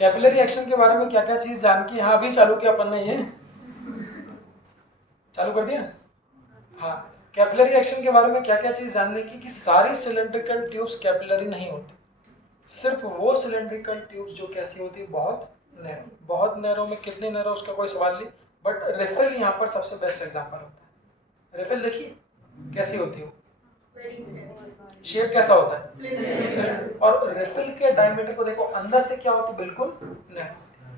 Capillary action के बारे में क्या क्या चीज जान की, हाँ अभी चालू किया अपन ने, ये चालू कर दिया। हाँ, कैपिलरी एक्शन के बारे में क्या क्या चीज जानने की कि सारी सिलेंड्रिकल ट्यूब्स कैपिलरी नहीं होती, सिर्फ वो सिलेंड्रिकल ट्यूब्स जो कैसी होती है, बहुत नैरो। बहुत नैरो में कितने नैरो उसका कोई सवाल नहीं, बट रिफिल यहाँ पर सबसे बेस्ट एग्जांपल होता है। रिफिल देखिए कैसी होती है, शेप कैसा होता है, और रिफिल के डायमीटर को देखो, अंदर से क्या होती है, बिल्कुल नैरो।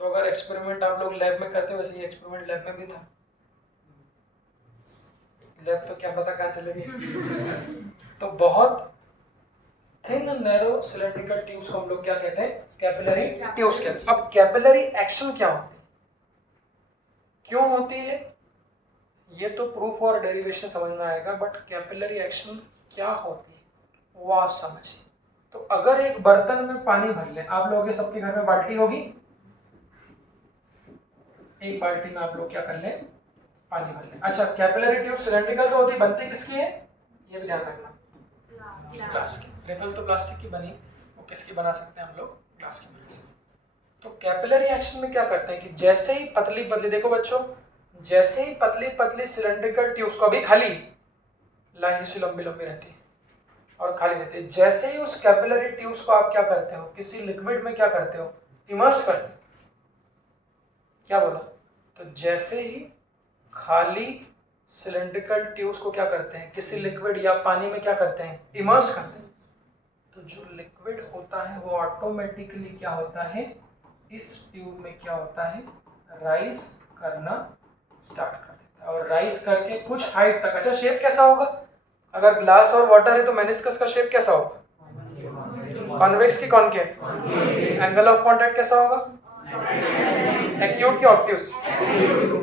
तो अगर एक्सपेरिमेंट आप लोग लैब में करते हो, वैसे ये एक्सपेरिमेंट लैब में भी था, लैब तो क्या पता कहाँ चलेगी। तो बहुत थिन नैरो सिलेंड्रिकल ट्यूब्स को हम लोग क्या कहते हैं, कैपिलरी ट्यूब्स कहते हैं। अब कैपिलरी एक्शन क्या होती है, क्यों होती है, ये तो प्रूफ और डेरिवेशन समझ में आएगा, बट कैपिलरी एक्शन क्या होती है वो आप समझिए। तो अगर एक बर्तन में पानी भर लें, आप लोगों के सबके घर में बाल्टी होगी, एक बाल्टी में आप लोग क्या कर लें, पानी भर लें। अच्छा, कैपिलरी ट्यूब सिलेंड्रिकल तो होती, बनती किसकी है, ये भी ध्यान रखना, ग्लास की। रिफिल तो प्लास्टिक की बनी, वो किसकी बना सकते हैं हम लोग, ग्लास की बना सकते हैं। तो कैपिलरी एक्शन में क्या करते हैं कि जैसे ही पतली पतली, देखो बच्चों, जैसे ही पतली पतली सिलेंड्रिकल ट्यूब्स को, अभी खाली लाइन से लंबी लंबी रहती है और खाली रहती है, जैसे ही उस कैपिलरी ट्यूब्स को आप क्या करते हो, किसी लिक्विड में क्या करते हो, इमर्स करते हो। क्या बोला, तो जैसे ही खाली सिलेंड्रिकल ट्यूब्स को क्या करते हैं, किसी लिक्विड या पानी में क्या करते हैं, इमर्स करते हैं, तो जो लिक्विड होता है वो ऑटोमेटिकली क्या होता है, इस ट्यूब में क्या होता है, राइज करना स्टार्ट कर देता है, और राइज करके कुछ हाइट तक। अच्छा, शेप कैसा होगा, अगर ग्लास और वाटर है तो मेनिस्कस का शेप कैसा होगा, कॉन्वेक्स की कॉनकेव, एंगल ऑफ कांटेक्ट कैसा होगा, एक्यूट की ऑब्ट्यूज,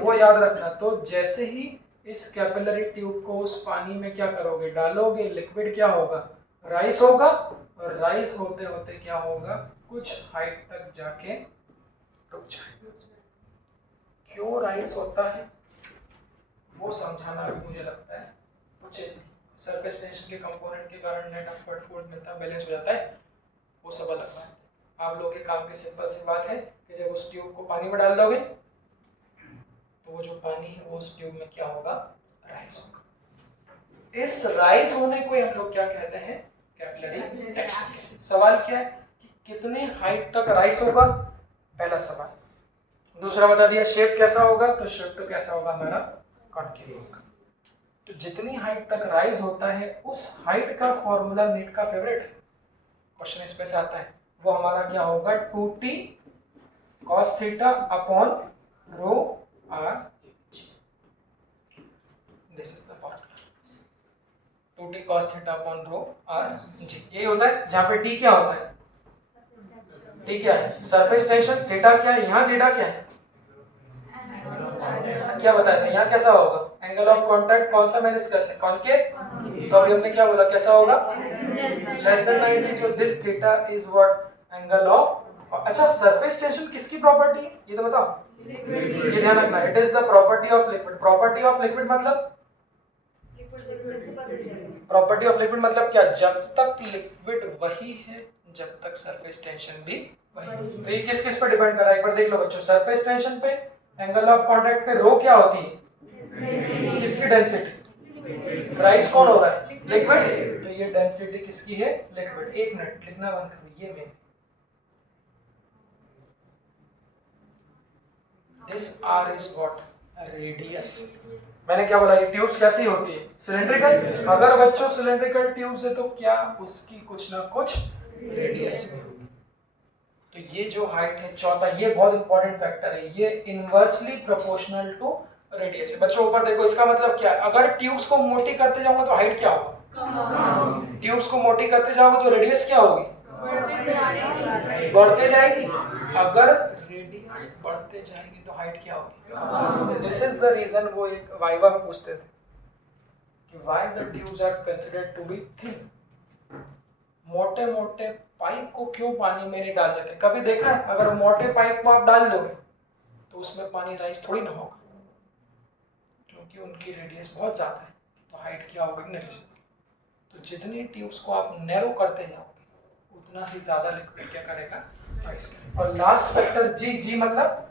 वो याद रखना। तो जैसे ही इस कैपिलरी ट्यूब को उस पानी में क्या करोगे, डालोगे, लिक्विड क्या होगा, राइज होगा, और राइज होते होते क्या होगा, कुछ हाइट तक जाके रुक जाएगा। क्यों राइज होता है वो समझाना भी मुझे लगता है उचित नहीं। सरफेस टेंशन के कंपोनेंट के कारण नेट अपवर्ड फोर्स मिलता है, बैलेंस हो जाता है, वो सब अलग बात है। आप लोगों के काम की सिंपल सी बात है कि जब उस ट्यूब को पानी में डाल दोगे तो वो जो पानी है वो उस ट्यूब में क्या होगा, राइज होगा। इस राइज होने को हम लोग क्या कहते हैं, कैपिलरी एक्शन। सवाल क्या है कि कितने हाइट तक राइज होगा, पहला सवाल। दूसरा बता दिया शेप कैसा होगा, तो शेप तो कैसा होगा हमारा, कॉनकेव होगा। तो जितनी हाइट तक राइज होता है उस हाइट का फॉर्मूला नीट का फेवरेट क्वेश्चन इसमें से आता है, वो हमारा क्या होगा, 2t cos theta upon rho r, this is the formula, 2t cos theta upon rho r जी। यही होता है, जहां पे t क्या होता है, t क्या है, सरफेस टेंशन, थीटा क्या है, यहाँ थीटा क्या है, क्या बताया था, यहाँ कैसा होगा, एंगल ऑफ कांटेक्ट, कौन सा मेनिस्कस है, कॉनकेव। तो अभी हमने क्या बोला, कैसा होगा, less than 90, so this theta is what, angle of. अच्छा, सरफेस टेंशन किसकी प्रॉपर्टी है ये तो बताओ, ये ध्यान रखना, it is the property of liquid. Property of liquid मतलब, प्रॉपर्टी ऑफ लिक्विड मतलब क्या, जब तक लिक्विड वही है जब तक सरफेस टेंशन भी वही। तो ये किस किस पर डिपेंड कर रहा है, एक बार देख लो बच्चों, सरफेस टेंशन पे, एंगल ऑफ कांटेक्ट पे, रो क्या होती है, किसकी डेंसिटी, राइज कौन हो रहा है, लिक्विड, तो ये डेंसिटी किसकी है, लिक्विड। एक मिनट लिखना बंद करो, ये में this R is what, radius. मैंने क्या बोला, ये ट्यूब्स कैसी होती है, सिलेंड्रिकल। अगर बच्चों सिलेंड्रिकल ट्यूब्स है तो क्या उसकी कुछ ना कुछ रेडियस भी होगी। तो ये जो हाइट है, चौथा, ये बहुत इंपॉर्टेंट फैक्टर है, ये इनवर्सली प्रोपोर्शनल टू रेडियस है। बच्चों ऊपर देखो, इसका मतलब क्या है, अगर ट्यूब्स को मोटी करते जाओगे तो हाइट क्या होगा, ट्यूब्स को मोटी करते जाओगे तो रेडियस क्या होगी, बढ़ते जाएगी। अगर रेडियस बढ़ते जाएगी तो हाइट क्या होगी। दिस इज द रीजन, वो एक वाइवा में पूछते थे कि why the tubes are considered to be thin. मोटे मोटे पाइप को क्यों पानी में नहीं डाल देते, कभी देखा है, अगर मोटे पाइप को आप डाल दोगे तो उसमें पानी राइज थोड़ी ना होगा, क्योंकि उनकी रेडियस बहुत ज्यादा है, तो हाइट क्या होगी, नेग्लिजिबल। तो जितनी ट्यूब्स को आप नैरो करते जाओगे उतना ही ज्यादा लिक्विड क्या करेगा, और लास्ट फैक्टर जी, जी मतलब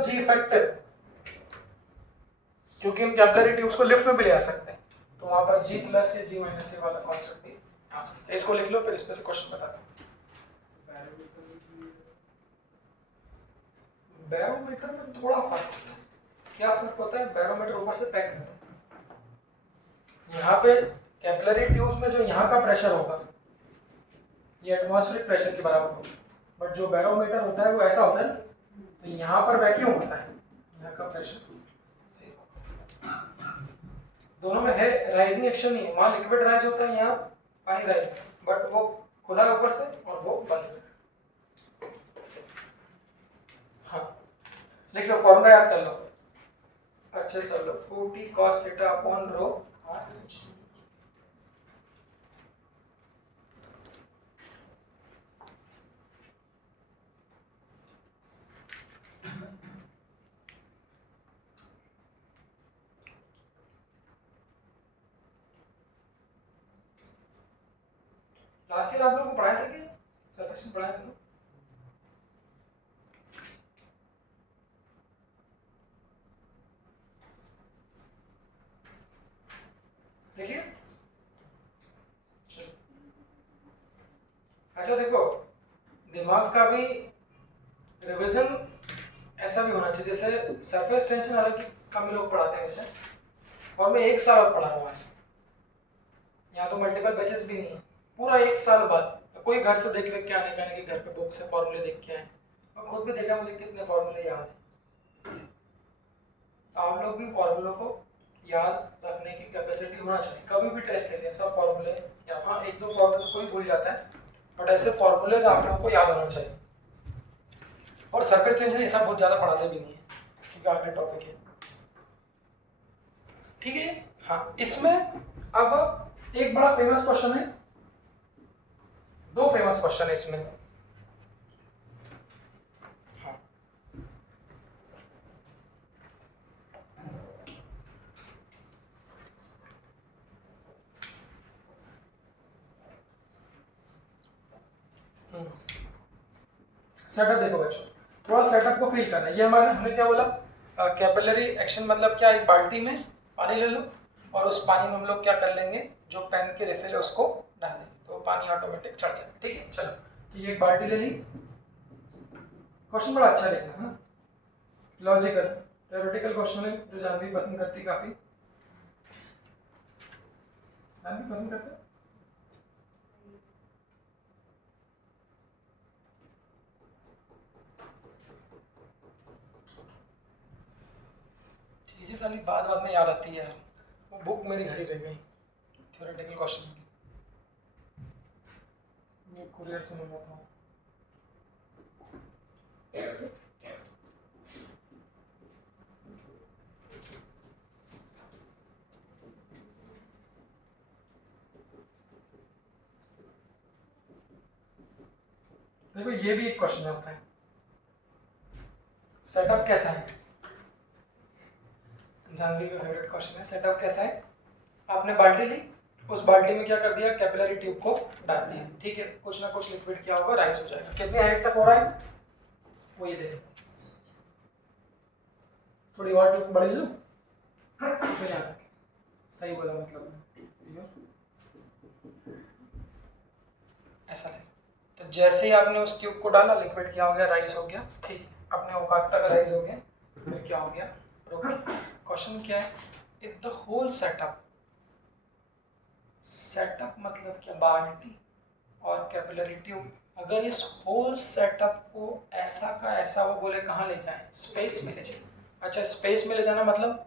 जी इफेक्टिव, क्योंकि हम कैपिलरी ट्यूब्स को लिफ्ट में भी ले आ सकते हैं, तो वहां पर जी प्लस या जी माइनस से वाला कॉन्सेप्ट भी आ सकता है। इसको लिख लो, फिर इस पे से क्वेश्चन बताता हूँ। बैरोमीटर में थोड़ा फर्क होता है। क्या फर्क होता है? बैरोमीटर ऊपर से पैक करता है, यहाँ पे कैपिलरी ट्यूब्स में जो यहाँ का प्रेशर होगा ये एटमॉस्फेरिक प्रेशर के बराबर होगा, बट जो बैरोमीटर होता है वो ऐसा होता है, तो यहाँ पर वैक्यूम होता है, यहाँ का प्रेशर दोनों में है, राइजिंग एक्शन नहीं है। वहाँ लिक्विड राइज होता है, यहाँ पानी राइज होता है, बट वो खुला है ऊपर से और वो बंद है। हाँ लिख लो, फॉर्मूला याद कर लो अच्छे से, लो 4t cos theta upon rho r। Last year आप लोगों को पढ़ाए थे कि सर्फेक्शन पढ़ाए थे? देखिए अच्छा देखो, दिमाग का भी रिवीजन ऐसा भी होना चाहिए, जैसे सरफेस टेंशन हालांकि कम लोग पढ़ाते हैं वैसे, और मैं 1 साल पढ़ा रहा हूँ आज, यहाँ तो मल्टीपल बैचेस भी नहीं है, पूरा 1 साल बाद कोई घर से देख के आने का नहीं कि घर पे बुक से फॉर्मूले देख के आए, और खुद भी देखा मुझे कितने फॉर्मूले याद है। आप लोग भी फॉर्मूलों को याद रखने की कैपेसिटी होना चाहिए, कभी भी टेस्ट लेते हैं सब फॉर्मूले, या हाँ 1-2 फॉर्मूले तो कोई भूल जाता है, बट ऐसे फॉर्मूले आप लोगों को याद होना चाहिए। और सरफेस टेंशन ऐसा बहुत ज़्यादा पढ़ाते भी नहीं है, क्योंकि आखिरी टॉपिक है, ठीक है। हाँ इसमें अब एक बड़ा फेमस क्वेश्चन है, 2 फेमस क्वेश्चन है इसमें। हाँ सेटअप देखो बच्चों, थोड़ा सेटअप को फील करना है। ये हमने क्या बोला, कैपिलरी एक्शन मतलब क्या, एक बाल्टी में पानी ले लो और उस पानी में हम लोग क्या कर लेंगे, जो पेन की रिफिल है उसको डाल दें, तो पानी ऑटोमेटिक चढ़ जाए, ठीक है। चलो तो ये एक बाल्टी ले ली, क्वेश्चन बड़ा अच्छा लिखना है, लॉजिकल थ्योरेटिकल क्वेश्चन है, जो जानवी पसंद करती काफी, जानवी पसंद करते। चीजें सारी बाद में याद आती है यार, वो बुक मेरी घर ही रह गई थ्योरेटिकल क्वेश्चन की, ये कुरियर से मंगाता हूँ। देखो ये भी एक क्वेश्चन आता है, सेटअप कैसा है, जानवी का फेवरेट क्वेश्चन है, सेटअप कैसा है। आपने बाल्टी ली, उस बाल्टी में क्या कर दिया, कैपिलरी ट्यूब को डाल दिया, ठीक है, कुछ ना कुछ लिक्विड क्या होगा, राइज हो जाएगा। कितने हाइट तक हो रहा है वो ये देखो, थोड़ी और ट्यूब बड़ी लो, फिर यहाँ सही बोला मतलब ऐसा है। तो जैसे ही आपने उस ट्यूब को डाला, लिक्विड क्या हो गया, राइज हो गया, ठीक, अपने औकात तक राइज हो गया, फिर क्या हो गया, रुक गया। क्वेश्चन क्या है, if the whole setup, setup मतलब क्या, बाल्टी और कैपिलरी ट्यूब, अगर इस होल सेटअप को ऐसा का ऐसा वो बोले कहाँ ले जाएं, स्पेस में ले जाएं। अच्छा स्पेस में ले जाना मतलब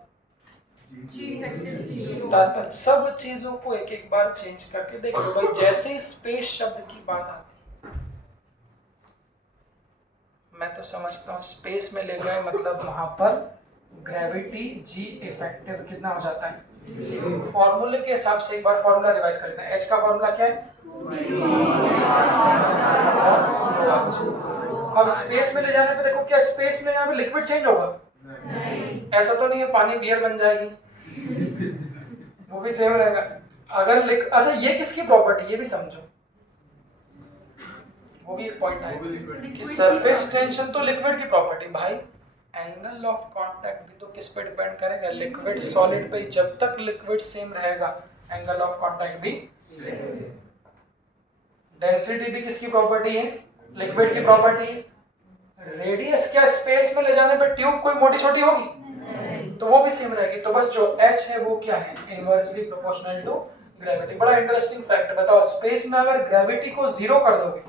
तात्पर्य सब चीजों को एक एक बार चेंज करके देख लो भाई, जैसे स्पेस शब्द की बात आती है, मैं तो समझता हूँ स्पेस में ले गए मतलब वहां पर ग्रेविटी जी इफेक्टिव कितना हो जाता है, फॉर्मूले के हिसाब से एक बार फॉर्मूला रिवाइज कर लेते हैं। एच का फॉर्मूला क्या है, अब स्पेस में ले जाने पे देखो, क्या स्पेस में यहाँ पे लिक्विड चेंज होगा, ऐसा तो नहीं है पानी बियर बन जाएगी, वो भी सेम रहेगा। अगर अच्छा ये किसकी प्रॉपर्टी, ये भी समझो, वो भी एक पॉइंट है कि सरफेस टेंशन तो लिक्विड की प्रॉपर्टी भाई, एंगल ऑफ कांटेक्ट भी तो किस पे डिपेंड करेगा, लिक्विड सॉलिड पे। जब तक लिक्विड सेम रहेगा एंगल ऑफ कांटेक्ट भी सेम। डेंसिटी भी किसकी प्रॉपर्टी है, लिक्विड की प्रॉपर्टी है। रेडियस क्या स्पेस में ले जाने पे ट्यूब कोई मोटी छोटी होगी, तो वो भी सेम रहेगी। तो बस जो h है वो क्या है, इनवर्सली प्रोपोर्शनल टू ग्रेविटी। बड़ा इंटरेस्टिंग फैक्ट बताओ, स्पेस में अगर ग्रेविटी को जीरो कर दोगे,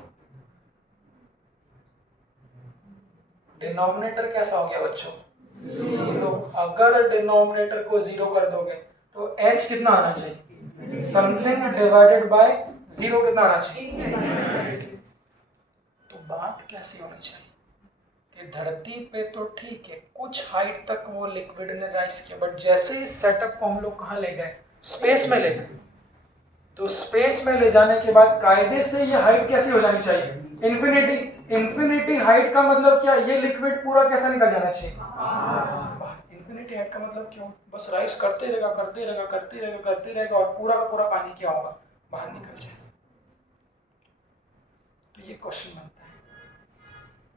डिनोमिनेटर कैसा हो गया बच्चों, जीरो। अगर डिनोमिनेटर को जीरो कर दोगे तो h कितना आना चाहिए, समथिंग डिवाइडेड बाय जीरो कितना आना चाहिए। तो बात कैसी होनी चाहिए कि धरती पे तो ठीक है कुछ हाइट तक वो लिक्विड ने राइज किया, बट जैसे ही सेटअप को हम लोग कहाँ ले गए, स्पेस में ले गए, तो स्पेस में ले जाने के बाद कायदे से ये हाइट कैसी हो जानी चाहिए, इन्फिनिटी। इन्फिनिटी हाइट का मतलब क्या, ये लिक्विड पूरा कैसा निकल जाना चाहिए, इन्फिनिटी हाइट का मतलब क्या, बस राइज करते रहेगा करते रहेगा करते रहेगा करते रहेगा और पूरा का पूरा पानी क्या होगा, बाहर निकल जाए। तो ये क्वेश्चन बनता है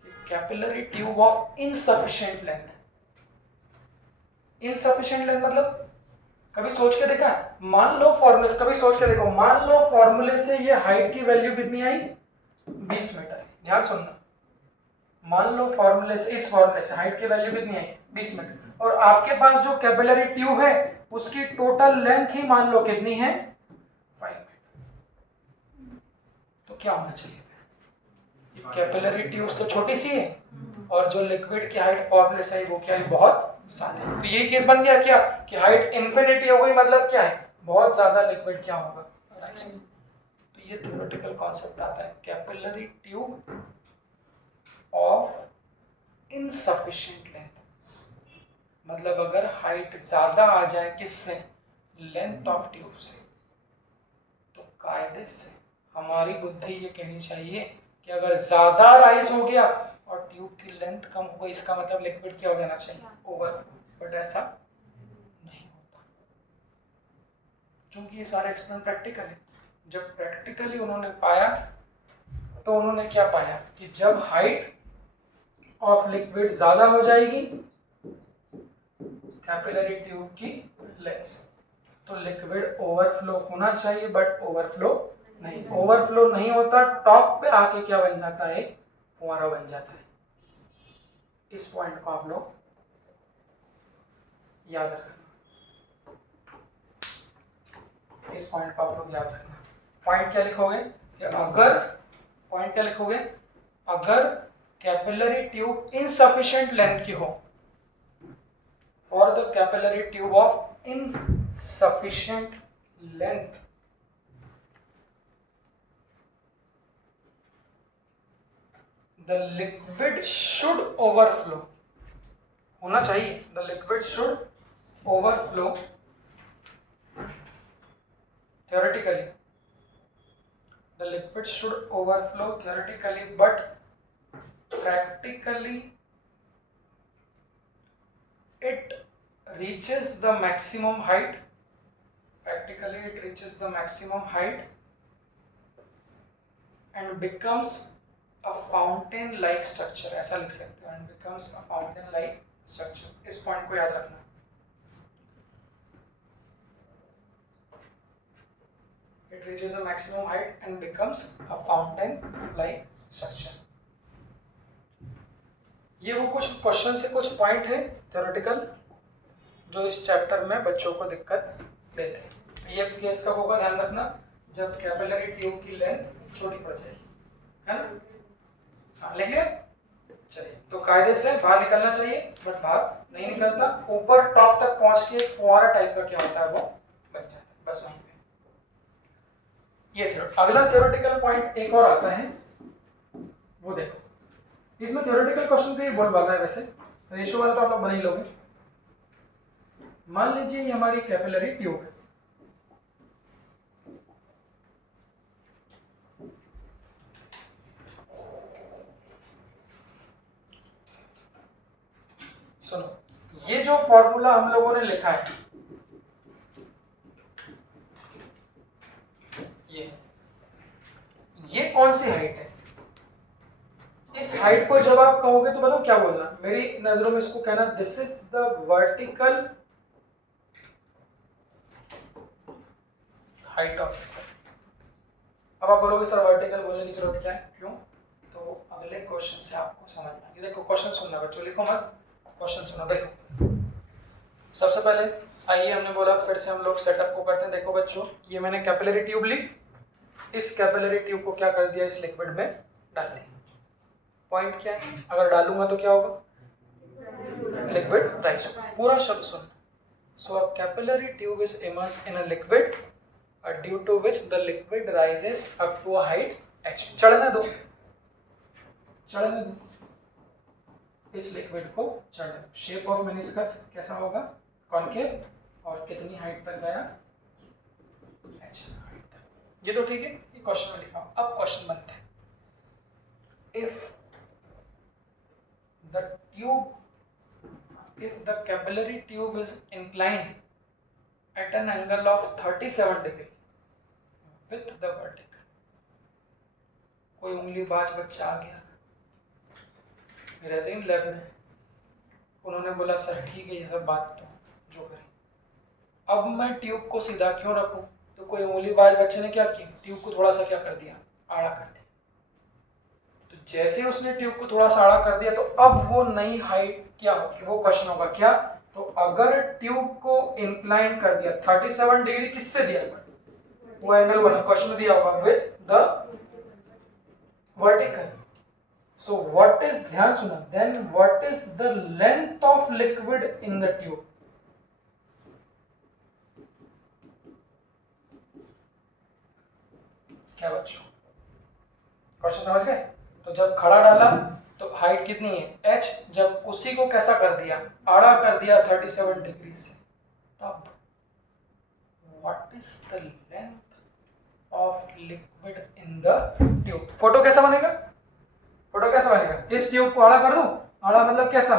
कि capillary tube of insufficient length. Insufficient length मतलब कभी सोच के देखा, मान लो फॉर्मूले, कभी सोच के देखो, मान लो फॉर्मूले से ये हाइट की वैल्यू कितनी आई, 20 मीटर। ध्यान सुनना, मान लो फॉर्मूले से, इस फॉर्मूले से हाइट की वैल्यू कितनी आई, 20 मीटर, और आपके पास जो कैपिलरी ट्यूब है उसकी टोटल लेंथ ही मान लो कितनी है, 5 मीटर। तो क्या होना चाहिए, कैपिलरी ट्यूब तो छोटी सी है और जो लिक्विड की हाइट फॉर्मूले से वो क्या है, बहुत सारे। तो ये केस बन गया क्या कि हाइट इन्फिनिटी हो गई, मतलब क्या है, बहुत ज्यादा लिक्विड क्या होगा, राइज। तो ये थ्योरेटिकल कॉन्सेप्ट आता है, capillary tube of insufficient length, मतलब अगर हाइट ज्यादा आ जाए किससे, लेंथ ऑफ ट्यूब से, तो कायदे से हमारी बुद्धि ये कहनी चाहिए कि अगर ज्यादा राइज हो गया और ट्यूब की लेंथ कम हो गई, इसका मतलब लिक्विड क्या हो जाना चाहिए, ओवरफ्लो। बट ऐसा नहीं होता, क्योंकि ये सारे एक्सपेरिमेंट प्रैक्टिकल है। जब प्रैक्टिकली उन्होंने पाया तो उन्होंने क्या पाया कि जब हाइट ऑफ लिक्विड ज्यादा हो जाएगी कैपिलरी ट्यूब की लेंथ, तो लिक्विड ओवरफ्लो होना चाहिए, बट ओवरफ्लो नहीं, ओवरफ्लो नहीं होता, टॉप पे आके क्या बन जाता है, फुहारा बन जाता है। इस पॉइंट को आप लोग याद रखना, इस पॉइंट को आप लोग याद रखना। पॉइंट क्या लिखोगे कि अगर, पॉइंट क्या लिखोगे, अगर कैपिलरी ट्यूब इनसफिशिएंट लेंथ की हो, for the capillary tube of insufficient length, the liquid should overflow, होना चाहिए, the liquid should overflow theoretically, the liquid should overflow theoretically, but practically it reaches the maximum height, practically it reaches the maximum height and becomes a fountain like structure, ऐसा लिख सकते हो, and becomes a fountain like structure। इस point को याद रखना, it reaches a maximum height and becomes a fountain like structure। ये वो कुछ क्वेश्चन से कुछ पॉइंट है थ्योरेटिकल जो इस चैप्टर में बच्चों को दिक्कत देते हैं। ये केस कब होगा, ध्यान रखना, जब कैपिलरी ट्यूब की लेंथ छोटी पड़ जाएगी, है ना। लिख लिया, चलिए। तो कायदे से बाहर निकलना चाहिए, बट बाहर नहीं निकलता, ऊपर टॉप तक पहुंच के फुहारा टाइप का क्या होता है वो बन जाता है, बस वहीं पे। ये अगला थ्योरेटिकल पॉइंट एक और आता है, वो देखो। इसमें थ्योरेटिकल क्वेश्चन तो ये बोल भागा है, वैसे रेशियो वाला तो आप लोग बना ही लोगे। मान लीजिए ये हमारी कैपिलरी ट्यूब है, सुनो, ये जो फॉर्मूला हम लोगों ने लिखा है, ये कौन सी हाइट है, हाइट को जब आप कहोगे तो बताओ क्या बोलना, मेरी नजरों में इसको कहना this is the vertical height of liquid. अब आप बोलोगे सर वर्टिकल बोलने की जरूरत क्या है, क्यों? तो अगले क्वेश्चन से आपको समझना है। देखो क्वेश्चन सुनना बच्चों, लिखो मत, क्वेश्चन सुनो। देखो सबसे पहले आइए, हमने बोला फिर से हम लोग सेटअप को करते हैं। देखो बच्चों, ये मैंने कैपिलरी ट्यूब ली, इस कैपिलरी ट्यूब को क्या कर दिया, इस लिक्विड में डाल दिया। पॉइंट क्या है, अगर डालूंगा तो क्या होगा, लिक्विड राइज होगा। पूरा शब्द सुन। So a capillary tube is immersed in a liquid due to which the liquid rises up to a height h। चढ़ने दो, चढ़ने दो, इस लिक्विड को चढ़ने दो। शेप ऑफ मेनिस्कस कैसा होगा, कॉनकेव, और कितनी हाइट तक गया, h हाइट तक। ये तो ठीक है, ये क्वेश्चन में लिखा। अब क्वेश्चन बनते हैं, if the tube, if the capillary tube is inclined at an angle of 37 degree with the vertical। कोई उंगली बाज बच्चा आ गया, रहते हैं लैब में, उन्होंने बोला सर ठीक है ये सब बात तो जो करें, अब मैं ट्यूब को सीधा क्यों रखूं? तो कोई उंगली बाज बच्चे ने क्या किया, ट्यूब को थोड़ा सा क्या कर दिया, आड़ा कर दिया। तो जैसे उसने ट्यूब को थोड़ा सा आड़ा कर दिया तो अब वो नई हाइट क्या होगी, वो क्वेश्चन होगा क्या। तो अगर ट्यूब को इंक्लाइन कर दिया 37 डिग्री, किससे दिया, वो एंगल बना, क्वेश्चन में दिया होगा with the vertical. So what is, ध्यान सुना, then what is the length of liquid in the tube. क्या बच्चों, क्वेश्चन समझ गए? तो जब खड़ा डाला तो हाइट कितनी है, h। जब उसी को कैसा कर दिया, आड़ा कर दिया 37 डिग्री से, तब what is the length of liquid in the tube. Photo कैसा बनेगा, फोटो कैसा बनेगा, इस ट्यूब को आड़ा कर दूं, आड़ा मतलब कैसा,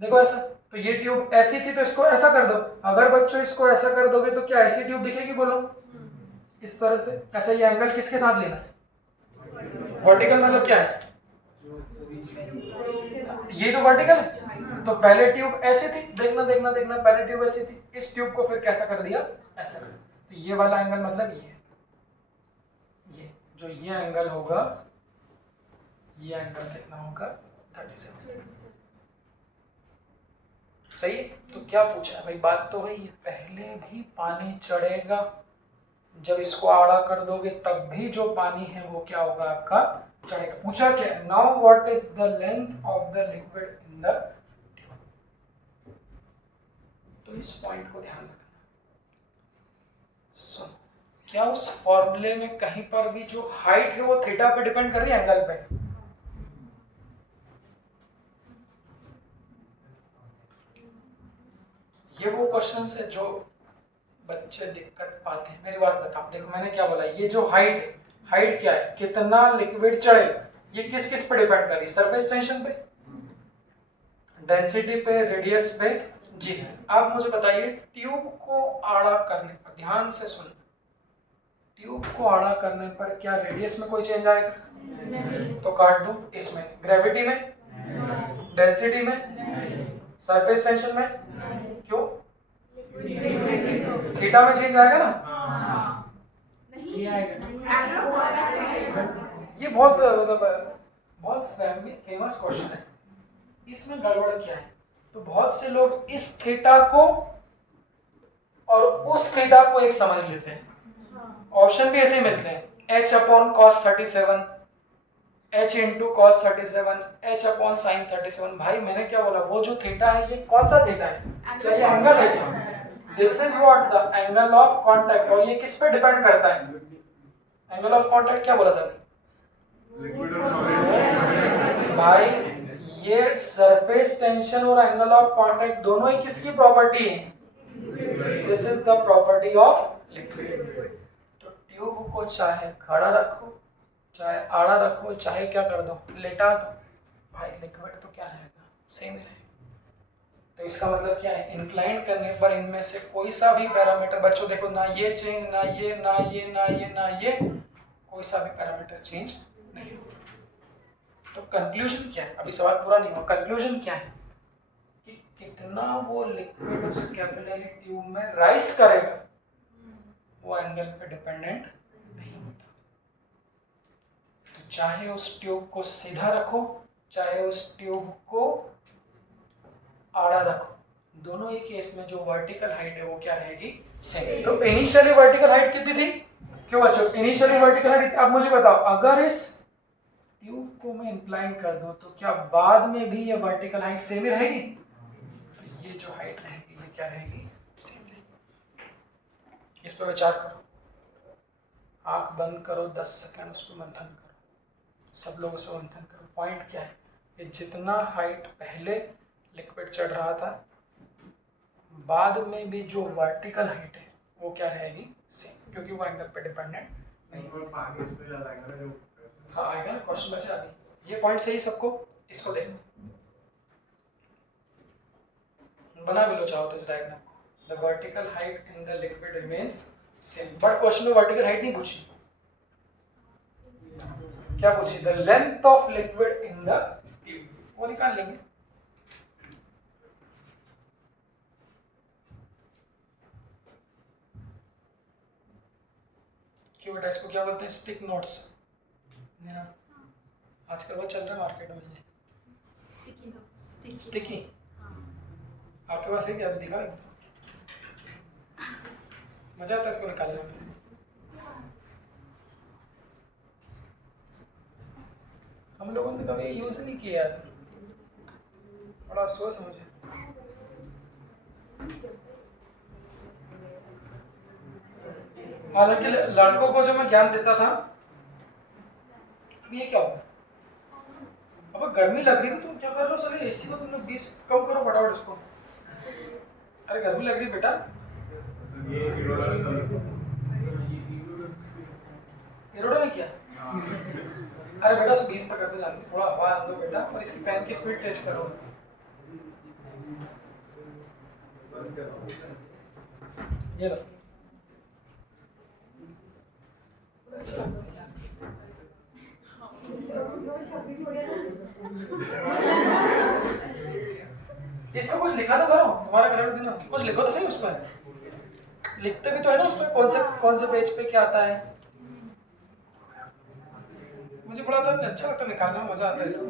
देखो ऐसा। तो ये ट्यूब ऐसी थी तो इसको ऐसा कर दो। अगर बच्चों इसको ऐसा कर दोगे तो क्या ऐसी ट्यूब दिखेगी, बोलो, इस तरह से। अच्छा ये एंगल किसके साथ लेना है, वर्टिकल, मतलब क्या है, ये तो वर्टिकल है। तो पहले ट्यूब ऐसी थी, देखना देखना देखना, पहले ट्यूब ऐसी थी, इस ट्यूब को फिर कैसा कर दिया, ऐसा कर। तो ये वाला एंगल मतलब ये जो ये एंगल होगा, ये एंगल कितना होगा, 37। सही है? तो क्या पूछा भाई, बात तो है ये पहले भी पानी चढ़ेगा, जब इसको आड़ा कर दोगे तब भी जो पानी है वो क्या होगा, आपका चढ़ेगा। पूछा क्या, now what is the length of the liquid in the tube. तो इस पॉइंट को ध्यान रखना। सुनो, क्या उस फॉर्मूले में कहीं पर भी जो हाइट है वो थीटा पे डिपेंड कर रही है, एंगल पे? ये वो क्वेश्चन है जो बच्चे दिक्कत पाते हैं। मेरी बात बताओ, देखो मैंने क्या बोला, ये जो हाइट है, हाइट क्या है, कितना लिक्विड चढ़े, ये किस किस पे डिपेंड कर रही है, सरफेस टेंशन पे, डेंसिटी पे, रेडियस पे। जी आप मुझे बताइए, ट्यूब को आड़ा करने पर, ध्यान से सुन, ट्यूब को आड़ा करने पर क्या रेडियस में कोई चेंज आएगा? नहीं। तो काट दो, इसमें ग्रेविटी में, डेंसिटी में, सरफेस टेंशन में, क्यों? थीटा में चेंज आएगा ना? नहीं आएगा। ये बहुत मतलब बहुत फेमस क्वेश्चन है। इसमें गड़बड़ क्या है, तो बहुत से लोग इस थीटा को और उस थीटा को एक समझ लेते हैं। ऑप्शन भी ऐसे ही मिलते हैं, h upon cos 37, h into cos 37, h upon sin 37। भाई मैंने क्या बोला, वो जो थीटा है ये कौन सा थीटा है, क्या ये एंगल है क्या? This is what the angle of contact. और ये किस पे डिपेंड करता है, एंगल ऑफ कांटेक्ट क्या बोला था भाई? ये सरफेस टेंशन और एंगल ऑफ कांटेक्ट दोनों ही किसकी प्रॉपर्टी है? This is the property of liquid. तो ट्यूब को चाहे खड़ा रखो, चाहे आड़ा रखो, चाहे क्या कर दो, लेटा दो, भाई लिक्विड तो क्या रहेगा, सेम ही रहेगा। तो इसका मतलब क्या है, इंक्लाइन करने पर इनमें से कोई सा भी पैरामीटर, बच्चों देखो, ना ये चेंज, ना ये, ना ये, ना ये, ना ये, कोई सा भी पैरामीटर चेंज नहीं होगा। तो कंक्लूजन क्या है, अभी सवाल पूरा नहीं हुआ, कंक्लूजन क्या है कि कितना वो लिक्विड उस कैपिलरी ट्यूब में राइज करेगा वो एंगल पे डिपेंडेंट नहीं होता। तो चाहे उस ट्यूब को सीधा रखो चाहे उस ट्यूब को आड़ा रखो, दोनों ही केस में जो वर्टिकल हाइट है वो क्या रहेगी, सेम। तो इनिशियली वर्टिकल हाइट कितनी थी, क्यों बच्चों, इनिशियली वर्टिकल हाइट, आप मुझे बताओ अगर इस ट्यूब को मैं इंक्लाइन कर दूं तो क्या बाद में भी ये वर्टिकल हाइट सेम ही रहेगी, तो ये जो हाइट रहेगी ये क्या रहेगी, सेम रहेगी। इस पर विचार करो, आंख बंद करो 10 सेकंड, उस पर मंथन करो, सब लोग उस पर मंथन करो। पॉइंट क्या है, ये जितना हाइट पहले लिक्विड चढ़ रहा था बाद में भी जो वर्टिकल हाइट है वो क्या रहेगी, सेम, क्योंकि वो एंगल पे डिपेंडेंट नहीं होगा। हाँ आएगा ना क्वेश्चन बचा अभी, ये पॉइंट सही सबको, इसको देखो बना भी लो चाहो तो इस डायग्राम को, the vertical height in the liquid remains same, but question में वर्टिकल हाइट नहीं पूछी, क्या पूछी, the length of liquid in the tube, वो निकाल लेंगे। क्यों बेटा, इसको क्या बोलते हैं, स्टिक नोट्स, आजकल वो चल रहा है मार्केट में, ये स्टिकी, आपके पास है क्या, अभी दिखा, मजा आता है इसको निकालने में। हम लोगों ने कभी यूज नहीं किया यार, बड़ा अफसोस है मुझे। हालांकि लड़कों को जो मैं ज्ञान देता था, ये क्या होगा, अब गर्मी लग रही है तुम क्या कर रहे हो, चलिए एसी को तुमने 20 कम करो फटाफट उसको, अरे गर्मी लग रही है बेटा, इरोडो ने किया, अरे बेटा 20 पर करते जाने, थोड़ा हवा आने दो बेटा, और इसकी फैन की स्पीड तेज करो, ये लो इसको कुछ लिखा तो करो, तुम्हारा कलर देना, कुछ लिखो तो सही उस पर, लिखते भी तो है ना उस पर, कौन से पेज पे क्या आता है, मुझे बड़ा था अच्छा लगता है, निकालने में मजा आता है इसको,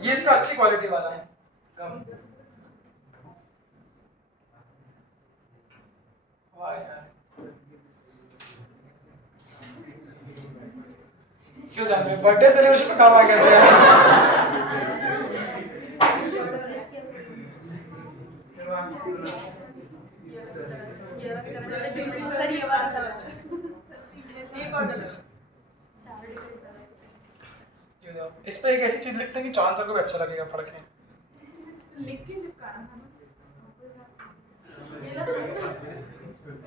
ये इसका अच्छी क्वालिटी वाला है कम, वाह यार क्यों जान रहे, बर्थडे सेलिब्रेशन में काम आ गया था इस पे एक ऐसी चीज लिखते हैं कि चांद को भी अच्छा लगेगा पढ़ के, लिख के चिपकाना था ना,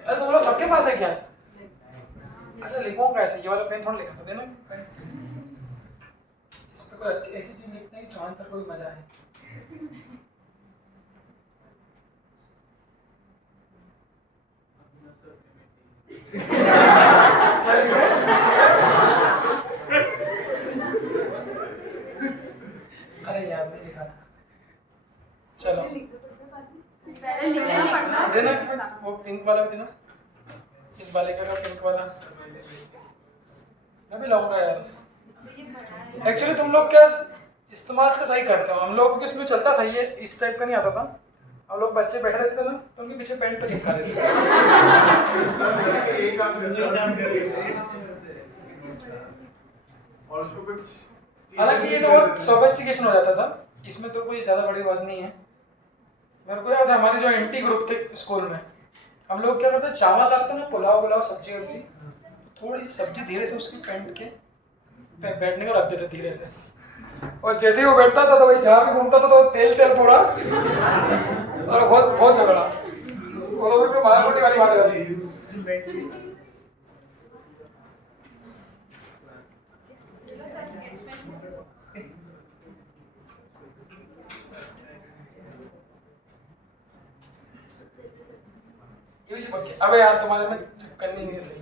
अरे तुम लोग सबके पास है क्या, अच्छा लिखो कैसे, ये वाला पेन थोड़ा लिखा तो देना, इस पे कोई ऐसी चीज लिखते हैं कि चांद तक कोई मजा है। अरे यार नहीं लिखा था, चलो देना वो पिंक वाला भी देना, इस बालिका का पिंक वाला मैं भी लाऊंगा यार। एक्चुअली तुम लोग क्या इस्तेमाल का सही करते हो, हम लोग इसमें चलता था ये इस टाइप का नहीं आता था, हम लोग बच्चे बैठे रहते थे ना तो उनके पीछे पेंट पे चिपका देते थे। हालांकि ये तो बहुत सोफिस्टिकेशन हो जाता था, इसमें तो कोई ज़्यादा बड़ी बात नहीं है। मेरे को याद है हमारे जो एंटी ग्रुप थे स्कूल में, हम लोग क्या करते, चावल डालते ना, पुलाव पुलाव सब्जी वब्जी, थोड़ी सी सब्जी धीरे से उसकी पेंट के बैठने को रख देते धीरे से, और जैसे ही वो बैठता था तो वही जहाँ भी घूमता था तो तेल तेल पूरा, और बहुत झगड़ा, वो तो बिल्कुल मार रोटी वाली बात कर दी। अबे यार तुम्हारे में करनी नहीं सही,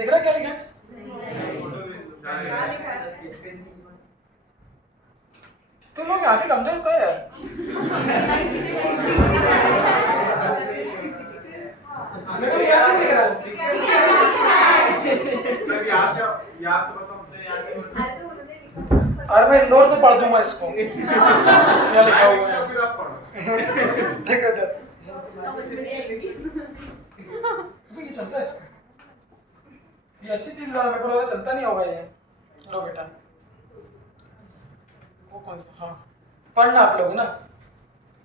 दिख रहा है क्या लिखा है? क्या लिखा है? तुम लोग आगे कमजोर होता है यार। मेरे को यहाँ से दिख रहा है। और मैं इंदौर से पढ़ दूंगा इसको। क्या लिखा हुआ है? देखो इधर। ये चलता है इसमें। ये अच्छी चीज है, मेरे को लगा चलता नहीं होगा ये। लो बेटा। वो कौन? हाँ, पढ़ना आप लोग ना।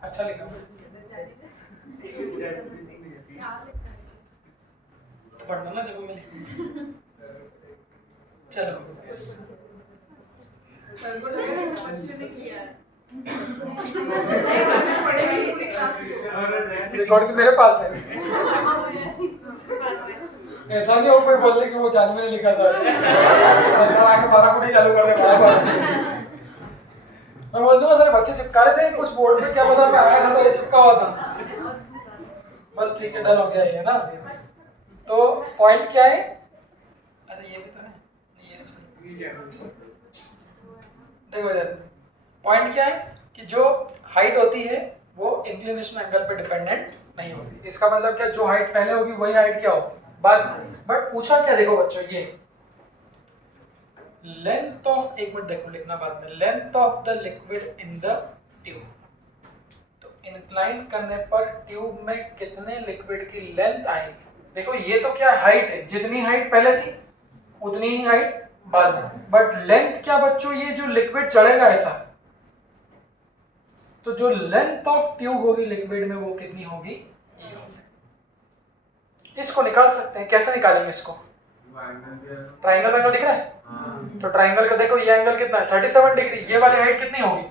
अच्छा लिखा। तो पढ़ना ना जब मिले। चलो। सर को लगा कि बच्चे ने किया है। रिकॉर्ड तो मेरे पास है। ऐसा नहीं हो कोई बोल दे कि वो जानवी ने लिखा सर। ऐसा आके 12 फुटी चालू कर दे बराबर। मैं बोल दूंगा सर बच्चे चिपका रहे थे कुछ बोर्ड पे, क्या पता मैं आया था तो ये चिपका हुआ था। बस ठीक है, डन हो गया ये ना। तो पॉइंट क्या है? अच्छा ये भी तो है, ये देखो इधर पॉइंट क्या है कि जो हाइट होती है वो इंक्लिनेशन एंगल पे डिपेंडेंट नहीं होती। इसका मतलब क्या, जो हाइट पहले होगी वही हाइट क्या होगी बाद में। बट पूछा क्या, देखो बच्चों ये लेंथ ऑफ, एक मिनट देखो लिखना बाद में, length of the liquid in the tube. तो इंक्लाइन करने पर ट्यूब में कितने लिक्विड की लेंथ आएगी। देखो ये तो क्या हाइट है, जितनी हाइट पहले थी उतनी ही हाइट बाद में। बट लेंथ क्या बच्चों, ये जो लिक्विड चढ़ेगा ऐसा, तो जो लेंथ ऑफ ट्यूब होगी लिक्विड में वो कितनी होगी, ये होगी। इसको निकाल सकते हैं, कैसे निकालेंगे इसको? ट्राइंगल एंगल दिख रहा है? तो ट्राइंगल का देखो ये एंगल कितना है 37 डिग्री। ये वाली हाइट कितनी होगी,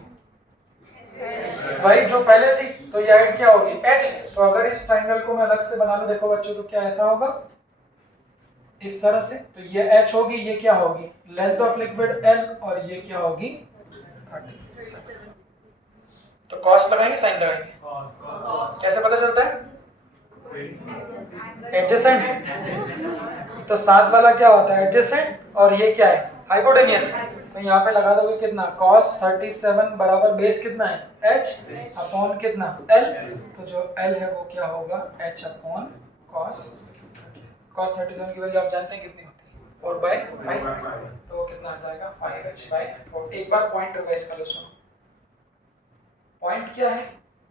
वही जो पहले थी। तो ये हाइट क्या होगी, h। तो अगर इस ट्राइंगल को मैं अलग से बना लूं देखो बच्चों, तो क्या ऐसा होगा इस तरह से। तो ये h होगी, ये क्या होगी लेंथ ऑफ लिक्विड l, और ये क्या होगी 37। तो कॉस लगाएंगे साइन लगाएंगे, कैसे पता चलता है? एडजेसेंट। तो साथ वाला क्या होता है एडजेसेंट, और ये क्या है हाइपोटेनियस। तो यहाँ पे लगा दोगे कितना cos 37 बराबर बेस कितना है h अपॉन कितना l। तो जो l है वो क्या होगा h अपॉन cos 37 की वैल्यू आप जानते हैं कितनी होती है 4/5। तो वो कितना आ जाएगा 5h/4। एक बार पॉइंट रिवाइज कर लो, सुनो। पॉइंट क्या है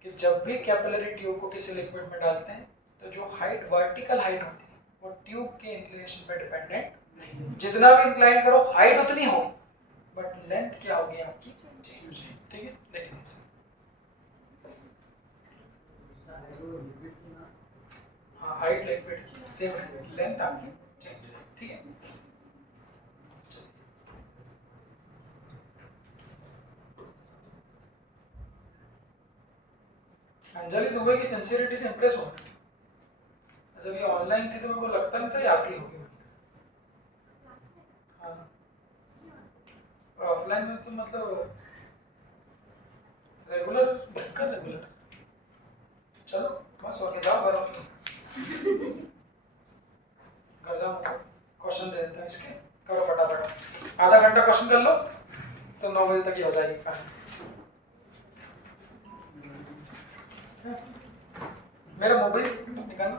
कि जब भी कैपिलरी ट्यूब को किसी लिक्विड में डालते हैं तो जो हाइट वर्टिकल हाइट होती है वो ट्यूब के इंक्लिनेशन पे डिपेंडेंट नहीं है। जितना भी इंक्लाइन करो हाइट उतनी हो, बट लेंथ क्या होगी आपकी चेंज। ठीक है, देखिए हाँ हाइट लिक्विड की सेम है, लेंथ आपकी चेंज है। ठीक है, अंजलि दुबे की सिंसियरिटी से इंप्रेस हो। जब ये ऑनलाइन थी तो मेरे को लगता नहीं था ये आती होगी। हाँ, और ऑफलाइन में तो मतलब रेगुलर भयंकर रेगुलर। चलो बस हो गया, जाओ घर घर जाओ, क्वेश्चन दे देता हूँ इसके, करो फटाफट। आधा घंटा क्वेश्चन कर लो तो 9 बजे तक ही हो जाएगी कहानी। मेरा मोबाइल निकालना।